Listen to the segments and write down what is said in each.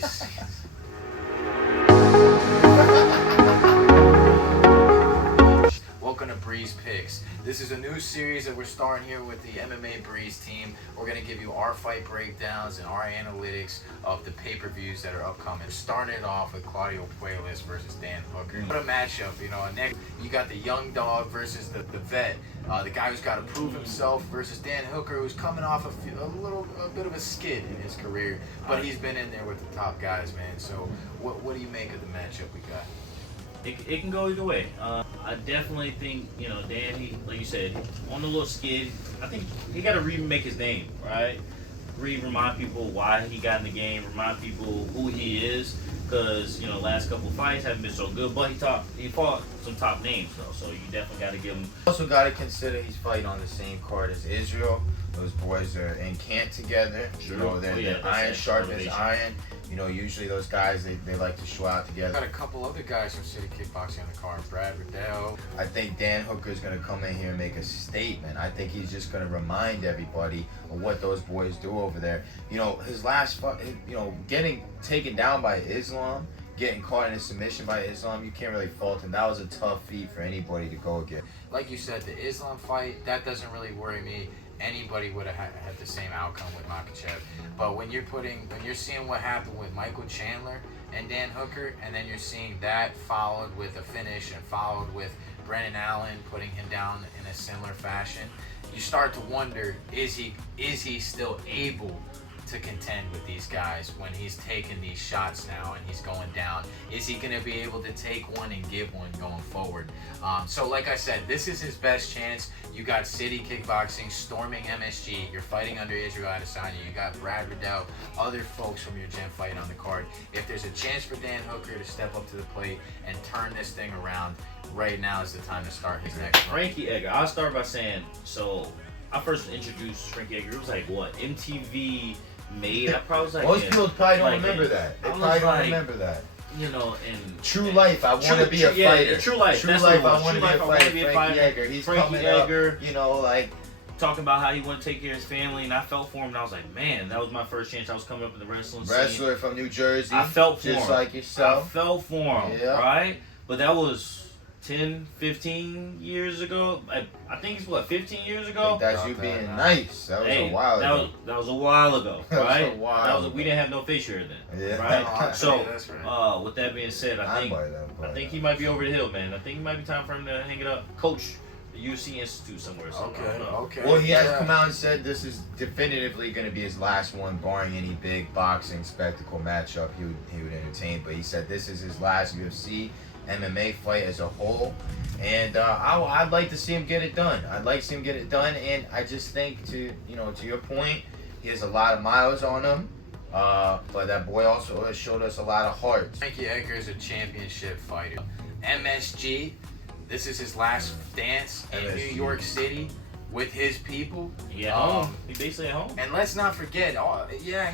boys. Welcome to Breez Picks. This is a new series that we're starting here with the MMA Breez team. We're going to give you our fight breakdowns and our analytics of the pay-per-views that are upcoming. Starting it off with Claudio Puelles versus Dan Hooker. What a matchup, you know. Next, you got the young dog versus the vet. The guy who's got to prove himself versus Dan Hooker, who's coming off a bit of a skid in his career, but he's been in there with the top guys, man. So what do you make of the matchup we got? It can go either way. I definitely think, you know, Dan, he, like you said, on the little skid, I think he got to remake his name, right? Remind people why he got in the game, remind people who he is, because, you know, last couple fights haven't been so good, but he fought some top names, though, so you definitely got to give him. Also got to consider he's fighting on the same card as Israel. Those boys are in camp together. Sure. You know, they're iron sharp as iron. You know, usually those guys, they like to show out together. Got a couple other guys from City Kickboxing on the card. Brad Riddell. I think Dan Hooker's going to come in here and make a statement. I think he's just going to remind everybody of what those boys do over there. You know, his last fight, you know, getting taken down by Islam, getting caught in a submission by Islam, you can't really fault him. That was a tough feat for anybody to go against. Like you said, the Islam fight, that doesn't really worry me. Anybody would have had the same outcome with Makhachev. But when you're seeing what happened with Michael Chandler and Dan Hooker, and then you're seeing that followed with a finish and followed with Brennan Allen putting him down in a similar fashion, you start to wonder, is he still able to contend with these guys when he's taking these shots now and he's going down? Is he going to be able to take one and give one going forward? So like I said, this is his best chance. You got City Kickboxing storming MSG. You're fighting under Israel Adesanya. You got Brad Riddell, other folks from your gym fighting on the card. If there's a chance for Dan Hooker to step up to the plate and turn this thing around, right now is the time to start his next run. Frankie Edgar, I'll start by saying, so I first introduced Frankie Edgar, it was like, what, MTV made? I probably was like, most people probably don't like, remember that. They I was probably don't like, remember that. You know, and True Life, I want to be a fighter. True Life, True that's Life, the I one. want to True be a Life, I wanna fighter. be a Frankie fighter. Edgar, he's Frankie coming Edgar, up, you know, like talking about how he wanted to take care of his family, and I felt for him, and I was like, man, that was my first chance. I was coming up in the wrestling scene. wrestler from New Jersey. I felt for just him. like yourself. I felt for him, Yeah. right? But that was 10, 15 years ago. I think it's what, 15 years ago? That's you being nice. That was a while ago. That was a while ago, That was right? a while ago. We didn't have no face hair then, Yeah. right? So, that's right. with that being said, I think he might be over the hill, man. I think it might be time for him to hang it up. Coach the UFC Institute somewhere. Okay. Well, he has come out and said this is definitively going to be his last one, barring any big boxing spectacle matchup he would entertain. But he said this is his last UFC MMA fight as a whole, and I'd like to see him get it done. I'd like to see him get it done, and I just think to your point, he has a lot of miles on him, but that boy also has showed us a lot of heart. Frankie Edgar is a championship fighter. MSG, this is his last dance in MSG. New York City with his people. He at home. He basically at home. And let's not forget,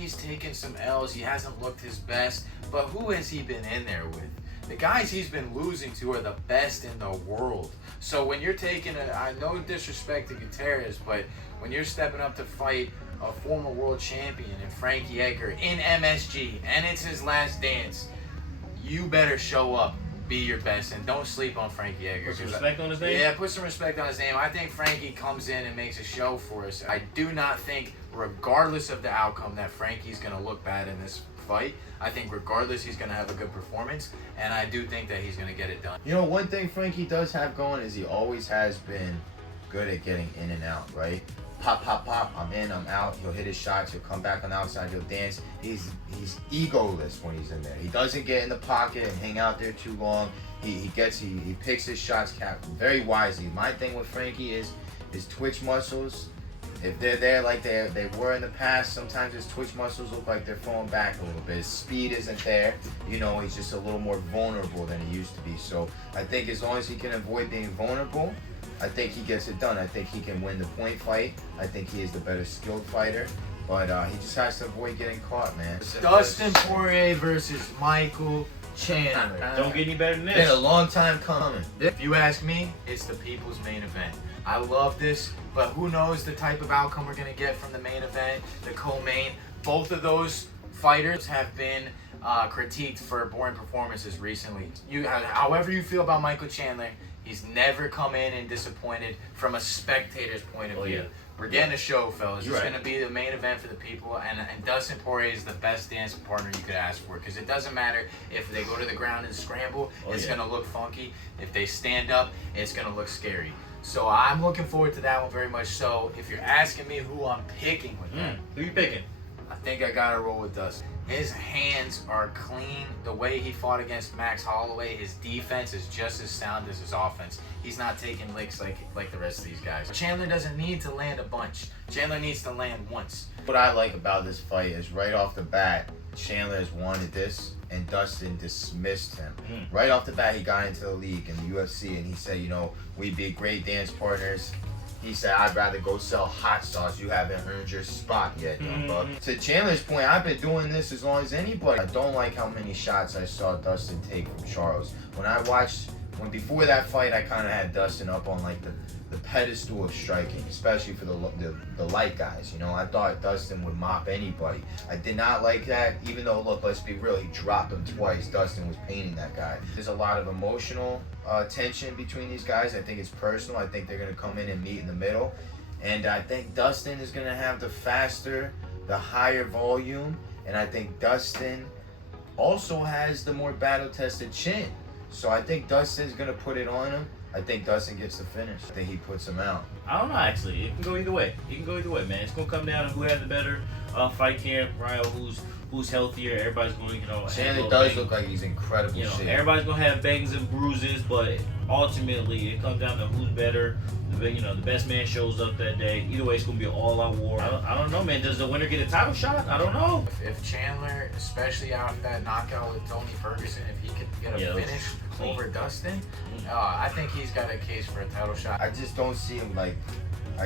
he's taken some L's. He hasn't looked his best, but who has he been in there with? The guys he's been losing to are the best in the world. So when you're taking no disrespect to Gutierrez, but when you're stepping up to fight a former world champion in Frankie Edgar in MSG, and it's his last dance, you better show up, be your best, and don't sleep on Frankie Edgar. Put some respect on his name? Yeah, put some respect on his name. I think Frankie comes in and makes a show for us. I do not think, regardless of the outcome, that Frankie's going to look bad in this fight. I think regardless, he's going to have a good performance, and I do think that he's going to get it done. You know, one thing Frankie does have going is he always has been good at getting in and out, right? Pop, pop, pop, I'm in, I'm out. He'll hit his shots, he'll come back on the outside, he'll dance. He's egoless when he's in there. He doesn't get in the pocket and hang out there too long. He picks his shots very wisely. My thing with Frankie is his twitch muscles. If they're there like they were in the past, sometimes his twitch muscles look like they're falling back a little bit. His speed isn't there. You know, he's just a little more vulnerable than he used to be. So I think as long as he can avoid being vulnerable, I think he gets it done. I think he can win the point fight. I think he is the better skilled fighter. But he just has to avoid getting caught, man. Dustin Poirier versus Michael Chandler. Don't get any better than It's been a this. long time coming. If you ask me, it's the people's main event. I love this, but who knows the type of outcome we're going to get from the main event, the co-main. Both of those fighters have been critiqued for boring performances recently. However you feel about Michael Chandler, he's never come in and disappointed from a spectator's point of view. Yeah. We're getting a show, fellas. You're It's right. going to be the main event for the people, and Dustin Poirier is the best dance partner you could ask for, because it doesn't matter if they go to the ground and scramble, it's going to look funky. If they stand up, it's going to look scary. So I'm looking forward to that one very much so. If you're asking me who I'm picking with that, Who you picking? I think I got to roll with Dustin. His hands are clean. The way he fought against Max Holloway, his defense is just as sound as his offense. He's not taking licks like the rest of these guys. Chandler doesn't need to land a bunch. Chandler needs to land once. What I like about this fight is right off the bat, Chandler has wanted this, and Dustin dismissed him. Right off the bat, he got into the league in the UFC, and he said, you know, we'd be great dance partners. He said, I'd rather go sell hot sauce. You haven't earned your spot yet, young buck. To Chandler's point, I've been doing this as long as anybody. I don't like how many shots I saw Dustin take from Charles. Before that fight, I kind of had Dustin up on like the pedestal of striking, especially for the light guys. You know, I thought Dustin would mop anybody. I did not like that, even though, look, let's be real, he dropped him twice. Dustin was painting that guy. There's a lot of emotional tension between these guys. I think it's personal. I think they're going to come in and meet in the middle. And I think Dustin is going to have the faster, the higher volume. And I think Dustin also has the more battle-tested chin. So I think Dustin's going to put it on him. I think Dustin gets the finish. I think he puts him out. I don't know, actually. It can go either way. Man. It's going to come down to who has the better fight camp, right? Who's healthier. Everybody's going to, Chandler does look like he's incredible shape. Everybody's going to have bangs and bruises, but ultimately it comes down to who's better. The best man shows up that day. Either way, it's going to be an all-out war. I don't know, man. Does the winner get a title shot? I don't know. If Chandler, especially after that knockout with Tony Ferguson, if he could get a finish over Dustin, I think he's got a case for a title shot. I just don't see him I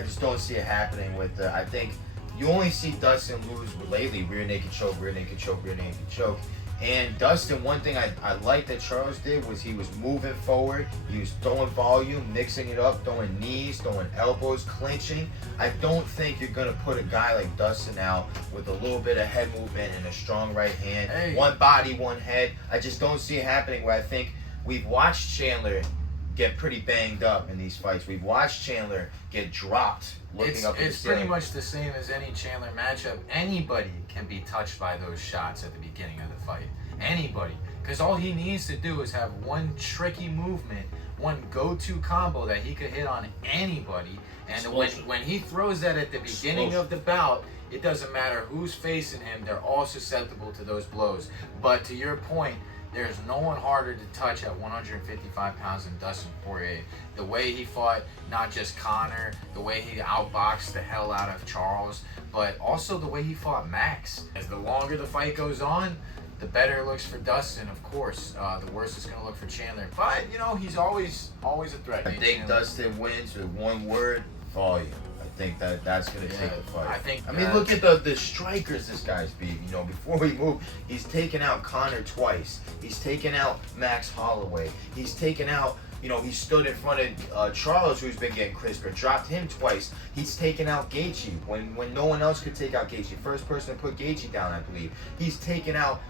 just don't see it happening with I think you only see Dustin lose lately, rear naked choke. And Dustin, one thing I like that Charles did was he was moving forward. He was throwing volume, mixing it up, throwing knees, throwing elbows, clinching. I don't think you're going to put a guy like Dustin out with a little bit of head movement and a strong right hand. Hey. One body, one head. I just don't see it happening where I think we've watched Chandler get pretty banged up in these fights. We've watched Chandler get dropped looking up at the It's ceiling. pretty much the same as any Chandler matchup. Anybody can be touched by those shots at the beginning of the fight. Anybody. Because all he needs to do is have one tricky movement, one go-to combo that he could hit on anybody. And when he throws that at the beginning of the bout, it doesn't matter who's facing him. They're all susceptible to those blows. But to your point, there's no one harder to touch at 155 pounds than Dustin Poirier. The way he fought not just Conor, the way he outboxed the hell out of Charles, but also the way he fought Max. As the longer the fight goes on, the better it looks for Dustin, of course. The worse it's going to look for Chandler. But, he's always a threat. I think Dustin wins with one word, volume. I think that's going to take the fight. I mean, look at the strikers this guy's beat. Before we move, he's taken out Conor twice. He's taken out Max Holloway. He's taken out, he stood in front of Charles, who's been getting crisper, dropped him twice. He's taken out Gaethje when no one else could take out Gaethje. First person to put Gaethje down, I believe. He's taken out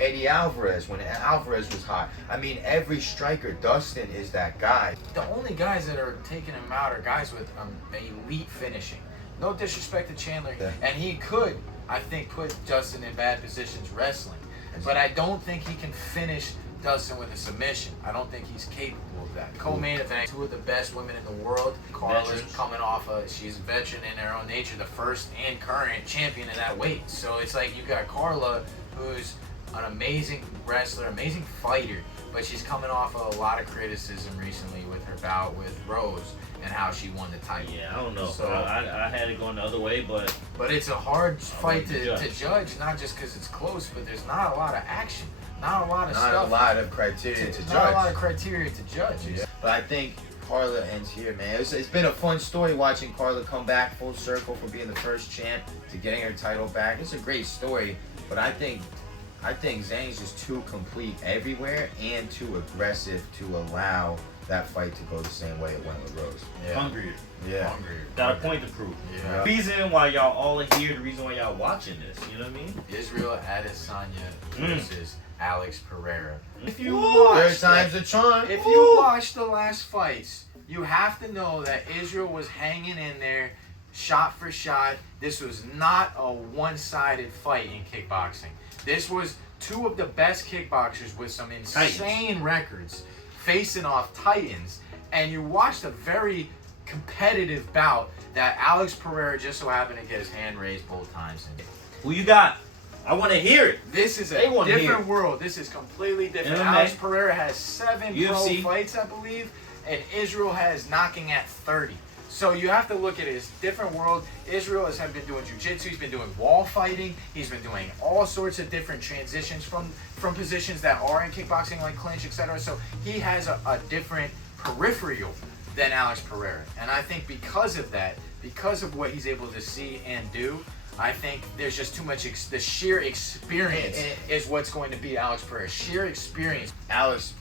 Eddie Alvarez when Alvarez was hot. I mean, every striker, Dustin is that guy. The only guys that are taking him out are guys with elite finishing. No disrespect to Chandler. Yeah. And he could, I think, put Dustin in bad positions wrestling. But I don't think he can finish Dustin with a submission. I don't think he's capable of that. Co-main event, two of the best women in the world. Carla's coming off she's a veteran in her own nature, the first and current champion in that weight. So it's like you got Carla, who's an amazing wrestler, amazing fighter, but she's coming off of a lot of criticism recently with her bout with Rose and how she won the title. Yeah, I don't know. So I had it going the other way, but it's a hard fight to judge, not just because it's close, but there's not a lot of action, not a lot of stuff. Not a lot of criteria to judge. Not a lot of criteria to judge. Yeah. But I think Carla ends here, man. It's been a fun story watching Carla come back full circle from being the first champ to getting her title back. It's a great story, but I think Zhang's just too complete everywhere and too aggressive to allow that fight to go the same way it went with Rose. Hungrier. Yeah. Hungrier. Got a point to prove. Yeah. The reason why y'all all are here, the reason why y'all watching this, you know what I mean? Israel Adesanya versus Alex Pereira. If you Third watch, time's a charm. if you watch the last fights, you have to know that Israel was hanging in there, shot for shot. This was not a one-sided fight in kickboxing. This was two of the best kickboxers with some insane records facing off titans, and you watched a very competitive bout that Alex Pereira just so happened to get his hand raised both times in. Who you got? I want to hear it. This is They a wanna different hear. world. This is completely different. MMA. Alex Pereira has 7 UFC. pro fights, I believe, and Israel has knocking at 30. So you have to look at it as different world. Israel has been doing jiu-jitsu. He's been doing wall fighting. He's been doing all sorts of different transitions from positions that are in kickboxing, like clinch, etc. So he has a different peripheral than Alex Pereira. And I think because of that, because of what he's able to see and do, I think there's just too much. The sheer experience is what's going to beat Alex Pereira. Sheer experience. Alex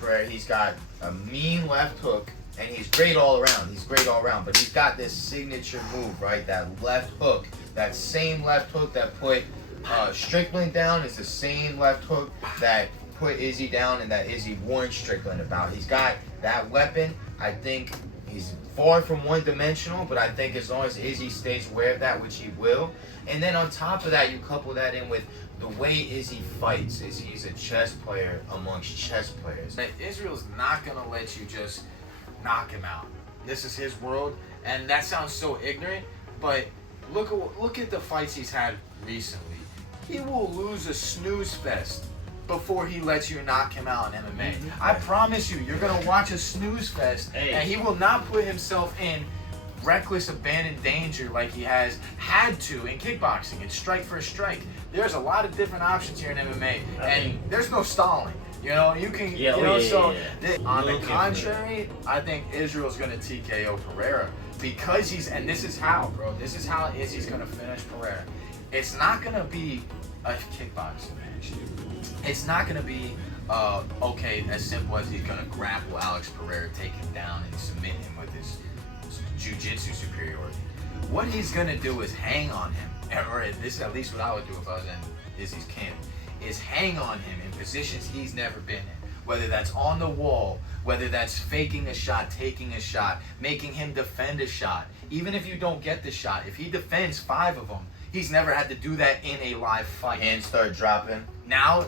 Pereira, he's got a mean left hook, and he's great all around. But he's got this signature move, right? That left hook, that same left hook that put Strickland down is the same left hook that put Izzy down and that Izzy warned Strickland about. He's got that weapon. I think he's far from one-dimensional, but I think as long as Izzy stays aware of that, which he will, and then on top of that, you couple that in with the way Izzy fights. Izzy's a chess player amongst chess players. Israel's not going to let you just knock him out. This is his world, and that sounds so ignorant, but look at the fights he's had recently. He will lose a snooze fest before he lets you knock him out in MMA. I promise you, you're going to watch a snooze fest, and he will not put himself in reckless abandoned danger like he has had to in kickboxing. It's strike for a strike. There's a lot of different options here in MMA, and there's no stalling. You know, you can, on the contrary, I think Israel's going to TKO Pereira because and this is how, bro, this is how Izzy's going to finish Pereira. It's not going to be a kickboxing match. It's not going to be, as simple as he's going to grapple Alex Pereira, take him down, and submit him with his jiu-jitsu superiority. What he's going to do is hang on him, or this is at least what I would do if I was in Izzy's camp, is hang on him in positions he's never been in. Whether that's on the wall, whether that's faking a shot, taking a shot, making him defend a shot. Even if you don't get the shot, if he defends 5 of them, he's never had to do that in a live fight. And start dropping. Now,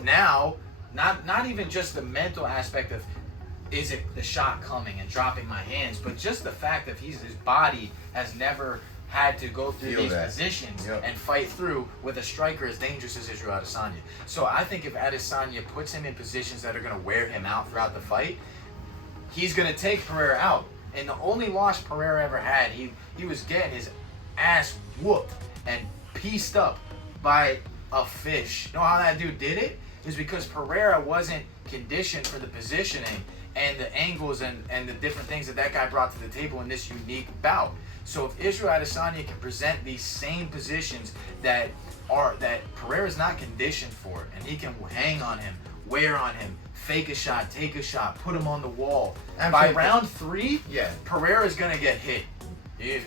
not even just the mental aspect of is it the shot coming and dropping my hands, but just the fact that his body has never had to go through these positions and fight through with a striker as dangerous as Israel Adesanya. So I think if Adesanya puts him in positions that are going to wear him out throughout the fight, he's going to take Pereira out. And the only loss Pereira ever had, he was getting his ass whooped and pieced up by a fish. You know how that dude did it? Is because Pereira wasn't conditioned for the positioning and the angles and the different things that guy brought to the table in this unique bout. So if Israel Adesanya can present these same positions that Pereira's not conditioned for, and he can hang on him, wear on him, fake a shot, take a shot, put him on the wall. By round 3, Pereira's gonna get hit.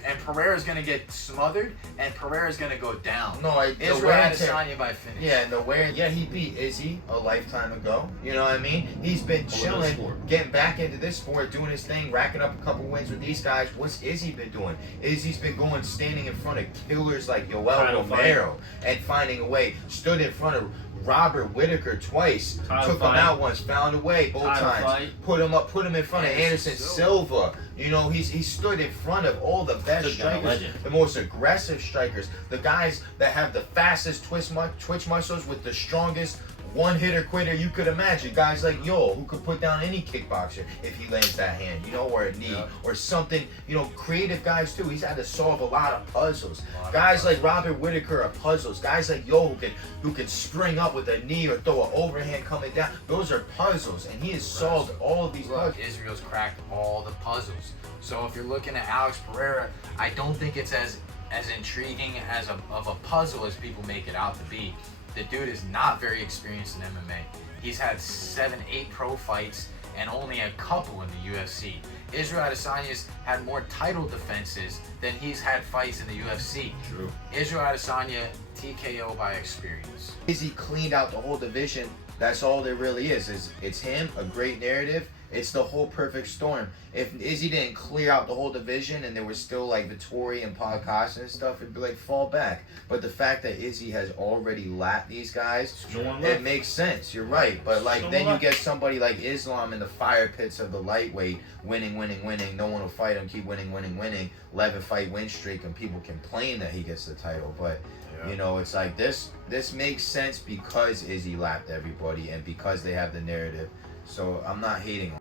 And Pereira's going to get smothered, and Pereira's going to go down. Israel Adesanya by finish. Yeah, he beat Izzy a lifetime ago. You know what I mean? He's been chilling, getting back into this sport, doing his thing, racking up a couple wins with these guys. What's Izzy been doing? Izzy's been standing in front of killers like Yoel Romero and finding a way. Stood in front of Robert Whitaker twice, took him out once, found a way both times, put him in front of Anderson Silva. You know, he's stood in front of all the best strikers, the most aggressive strikers, the guys that have the fastest twitch muscles with the strongest one-hitter quitter you could imagine. Guys like Yoel, who could put down any kickboxer if he lands that hand, you know, or a knee, or something. You know, creative guys too. He's had to solve a lot of puzzles. Guys like Robert Whitaker are puzzles. Guys like Yoel who can spring up with a knee or throw an overhand coming down. Those are puzzles, and he has solved all of these puzzles. Israel's cracked all the puzzles. So if you're looking at Alex Pereira, I don't think it's as intriguing of a puzzle as people make it out to be. The dude is not very experienced in MMA. He's had 7-8 pro fights, and only a couple in the UFC. Israel Adesanya's had more title defenses than he's had fights in the UFC. True. Israel Adesanya TKO by experience. Izzy cleaned out the whole division. That's all there really is. It's him, a great narrative. It's the whole perfect storm. If Izzy didn't clear out the whole division and there was still like Vittori and Podcast and stuff, it'd be like fall back. But the fact that Izzy has already lapped these guys, it makes sense. You're right. But like then you get somebody like Islam in the fire pits of the lightweight, winning. No one will fight him. Keep winning. 11 fight win streak, and people complain that he gets the title. But you know, it's like this makes sense because Izzy lapped everybody and because they have the narrative. So I'm not hating on